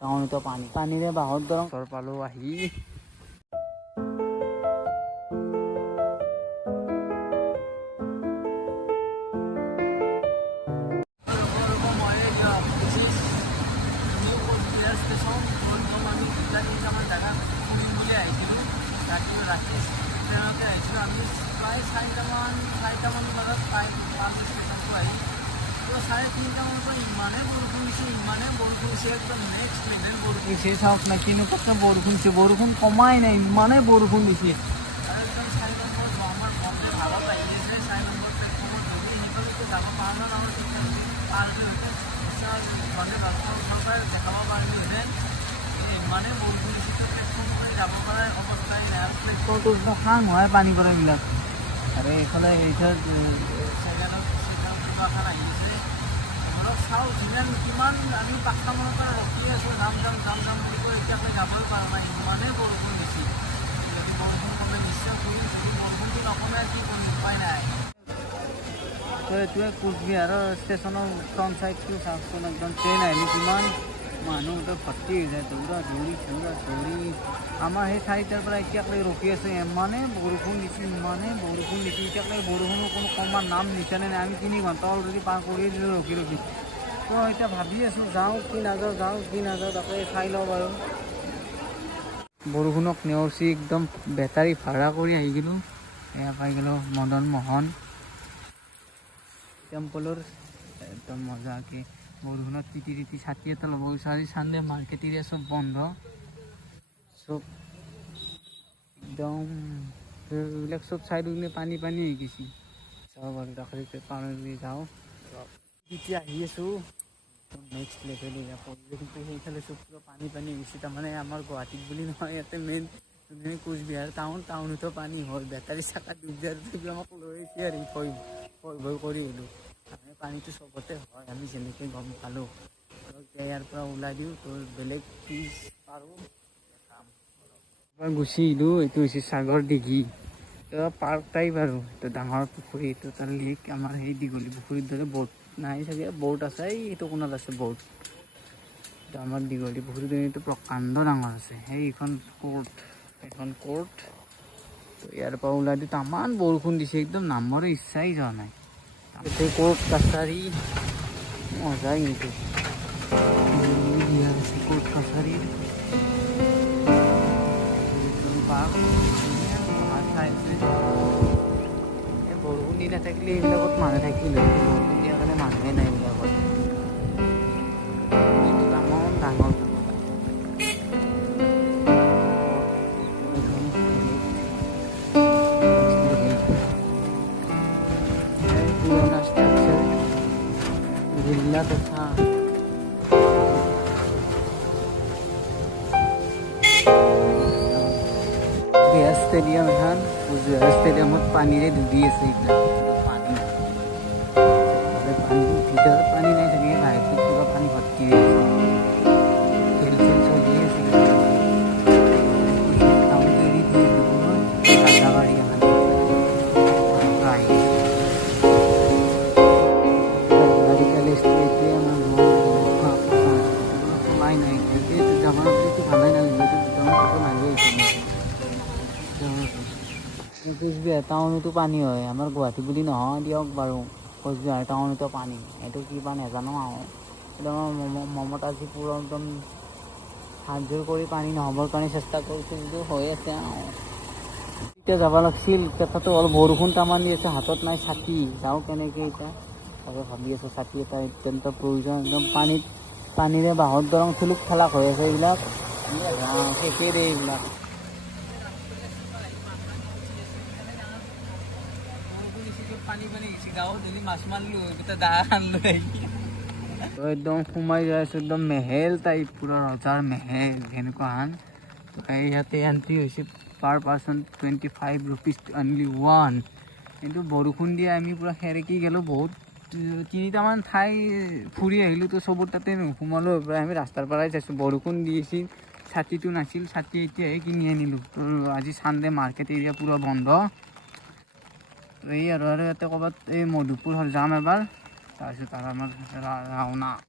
টাউনতো পানীৰে বাহত দৰং ঘৰ পালোঁ আহি। ৰাতি ট্ৰেইনতে আহিছিলোঁ আমি প্ৰায় চাৰিটামান বজাত প্ৰায় ষ্টেচনটো আহি তো 3:30মানৰ পৰা ইমানেই বৰষুণ দিছে একদম নেক্সট লেভেল বৰষুণ দিছে। চাওক না কেনেকুৱা বৰষুণ দিছে, বৰষুণ কমাই নাই, ইমানেই বৰষুণ দিছে। আৰু একদম 4 নম্বৰ আমাৰ মনটো ভালত আহি আছে। 4 নম্বৰ প্লেটফৰ্মত ধৰি সেইফালেতো যাব পৰা নাই, পাৰ বন্দে ভাৰতৰ চৰকাৰে দেখাব পাৰিলোহেঁতেন। ইমানেই বৰষুণ দিছে প্লেটফৰ্মত যাব পৰা অৱস্থাই নাই। প্লেটফৰ্মটো খাং হয় পানী পৰা এইবিলাক। আৰু এইফালে চেগানত কিবাখন আহি আছে। ধৰক চাওঁ কিমান আমি 5টামানৰ পৰা ৰখি আছোঁ, যাম বুলি কৈ এতিয়ালৈ যাবই পৰা নাই, ইমানেই বৰষুণ দিছে। যদি বৰষুণ কমে নিশ্চয় কৰিছোঁ, বৰষুণটো নকমে কি কৰিম, উপায় নাই। তো এইটোৱে কোচবিহাৰৰ ষ্টেচনৰ ফ্ৰণ্ট চাইডটো চাওকচোন, একদম ট্ৰেইন আহিলে কিমান মানুহ ভৰ্তি হৈ যায়, দৌৰা দৌৰি আমাৰ সেই 4টাৰ পৰা এতিয়ালৈ ৰখি আছে। ইমানেই বৰষুণ দিছে এতিয়ালৈ বৰষুণৰ কোনো কমাৰ নাম নিচানে নাই। আমি 3 ঘণ্টা অলৰেডি পাৰ কৰি দিলোঁ ৰখি। তো এতিয়া ভাবি আছোঁ যাওঁ কি নাযাওঁ তাকে চাই লওঁ বাৰু। বৰষুণক নেওচি একদম বেটাৰী ভাড়া কৰি আহি গ'লোঁ। এয়া পাই গ'লোঁ মদন মোহন টেম্পলৰ একদম মজাকৈ বৰষুণত তিতি ছাতি এটা ল'ব বিচাৰি। চানডে মাৰ্কেট এৰিয়া চব বন্ধ, চব একদম এইবিলাক চব চাইডৰ পিনে পানী হৈ গৈছে। চাওঁ বাৰু তাকে পাৰ যাওঁ। এতিয়া আহি আছোঁ নেক্সট লেভেল এৰিয়া পৰিলে, কিন্তু সেইফালে চব পুৰা পানী হৈছে। তাৰমানে আমাৰ গুৱাহাটীত বুলি নহয়, ইয়াতে মেইন কোচবিহাৰ টাউনতো পানী হ'ল। বেটাৰী চাকা ডুব যোৱাৰ আমাক লৈ আহিছে আৰু ভয় কৰি আহিলোঁ। তাৰমানে পানীটো চবতে হয়, আমি যেনেকৈ গম পালোঁ। ইয়াৰ পৰা ওলাই দিওঁ তো বেলেগ পিচ পাৰোঁ গুচি আহিলোঁ। এইটো হৈছে সাগৰ দিঘি, পাৰ্ক টাইপ আৰু এইটো ডাঙৰ পুখুৰী। এইটো তাৰ লেক আমাৰ সেই দীঘলী পুখুৰীৰ দৰে ব'ট নাই চাগে, ব'ট আছে এইটো কোণত আছে ব'ট। এইটো আমাৰ দীঘলী পুখুৰীৰ দৰে এইটো প্ৰকাণ্ড ডাঙৰ আছে। সেইখন কোৰ্ট তো ইয়াৰ পৰা ওলাই দিওঁ। তামান বৰষুণ দিছে, একদম নামৰে ইচ্ছাই যোৱা নাই। এইটো কোৰ্ট কাছাৰী মজাই কিন্তু কোৰ্ট কাছাৰীৰ বৰষুণ দি নাথাকিলে এইবিলাকত মানুহ থাকিলে, বৰষুণ দিয়াৰ কাৰণে মানুহে নাই এইবিলাকত। ডাঙৰ পুৰণা ষ্ট্ৰাকচাৰ জিলা তথা ষ্টেডিয়াম এখন। ষ্টেডিয়ামত পানীৰে ডুবি আছে এইবিলাক ভিতৰত পানী নাই চাগে, বাহিৰতো পুৰা পানী ভৰ্তি হৈ আছে। খেল চলি আছে ৰাজাবাৰী এখন কোচবিহাৰ টাউনতো পানী হয়, আমাৰ গুৱাহাটী বুলি নহয় দিয়ক বাৰু, কোচবিহাৰ টাউনতো পানী। এইটো কিবা নাজানো আৰু একদম মমতাজী পুৰা একদম হাত জোৰ কৰি পানী নহ'বৰ কাৰণে চেষ্টা কৰিছোঁ, যদিও হৈ আছে আৰু। এতিয়া যাব লাগিছিল, কথাটো হ'ল বৰষুণ তামান দি আছে, হাতত নাই ছাতি, যাওঁ কেনেকৈ এতিয়া তাকে ভাবি আছোঁ। ছাতি এটা অত্যন্ত প্ৰয়োজন, একদম পানীৰে বাঁহৰ দৰং থুলুক থালাক হৈ আছে এইবিলাক, শেষেই দে এইবিলাক। একদম সোমাই যাই আছোঁ, একদম মেহেল টাইপ, পুৰা ৰজাৰ মেহেল সেনেকুৱা হান। ইয়াতে এণ্ট্ৰি হৈছে পাৰ পাৰ্চন 25 rupees অনলি 1। কিন্তু বৰষুণ দিয়ে আমি পুৰা সেৰেকি গ'লোঁ। বহুত 3টামান ঠাই ফুৰি আহিলোঁ, তো চবৰ তাতে নোসোমালোঁ। প্ৰায় আমি ৰাস্তাৰ পৰাই চাইছোঁ, বৰষুণ দি আছিল, ছাতিটো নাছিল। ছাতি এতিয়াহে কিনি আনিলোঁ। তো আজি চানডে মাৰ্কেট এৰিয়া পুৰা বন্ধ। এই আৰু ইয়াতে ক'ৰবাত এই মধুপুৰ যাম এবাৰ, তাৰপিছত আৰু আমাৰ ৰাওনা।